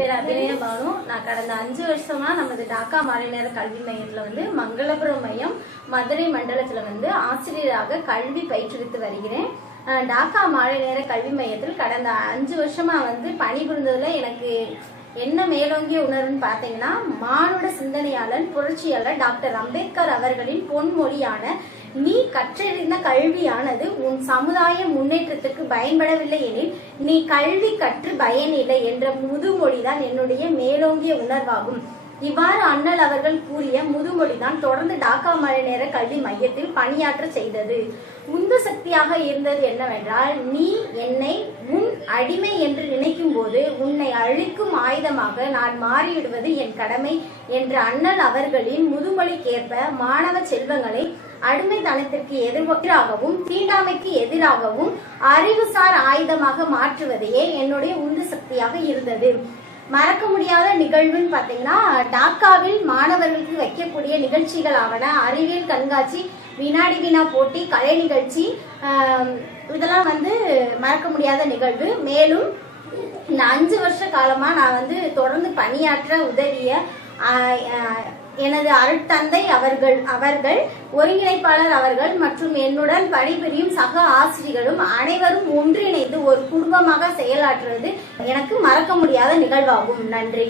பேர் அபிநய பானு. நான் கடந்த 5 வருஷமா நமது டாக்கா மாலை நேர கல்வி மையத்துல மங்களபுரம் மையம் மதுரை மண்டலத்துல ஆசிரியராக கல்வி பயிற்றுவித்து வருகிறேன். டாக்கா மாலை நேர கல்வி மையத்தில் கடந்த 5 வருஷமா பணிபுரிந்ததுல எனக்கு என்ன மேலோங்கிய உணர்வுன்னு பார்த்தீங்கன்னா, மானுட சிந்தனையாளர் புரட்சியாளர் டாக்டர் அம்பேத்கர் அவர்களின் பொன்மொழியான நீ கற்றறிந்த கல்வியானது உன் சமுதாய முன்னேற்றத்துக்கு பயன்படவில்லை எனில் நீ கல்வி கற்று பயனில்லை என்ற முதுமொழிதான் என்னுடைய மேலோங்கிய உணர்வாகும். இவ்வாறு அண்ணல் அவர்கள் கூறிய முதுமொழிதான் தொடர்ந்து டாக்கா மாலை நேர கல்வி மையத்தில் பணியாற்ற செய்தது. உந்து சக்தியாக இருந்தது என்னவென்றால், நீ என்னை உன் அடிமை என்று நினைக்கும் போது உன்னை அழிக்கும் ஆயுதமாக நான் மாறிவிடுவது என் கடமை என்ற அண்ணல் அவர்களின் முதுமொழிக்கேற்ப மாணவ செல்வங்களை அடிமைத்தனத்திற்கு எதிராகவும் தீண்டாமைக்கு எதிராகவும் அறிவுசார் ஆயுதமாக மாற்றுவதையே என்னுடைய உந்து சக்தியாக இருந்தது. மறக்க முடியாத நிகழ்வுன்னு பார்த்தீங்கன்னா, டாக்காவில் மாணவர்களுக்கு வைக்கக்கூடிய நிகழ்ச்சிகள் ஆவன அறிவியல் கண்காட்சி, வினாடி வினா போட்டி, கலை நிகழ்ச்சி, இதெல்லாம் மறக்க முடியாத நிகழ்வு. மேலும் இந்த 5 வருஷ காலமா நான் தொடர்ந்து பணியாற்ற உதவிய எனது அருட்தந்தை அவர்கள் ஒருங்கிணைப்பாளர் அவர்கள் மற்றும் என்னுடன் பணிபுரியும் சக ஆசிரியர்களும் அனைவரும் ஒன்றிணைந்து ஒரு குடும்பமாக செயலாற்றுவது எனக்கு மறக்க முடியாத நிகழ்வாகும். நன்றி.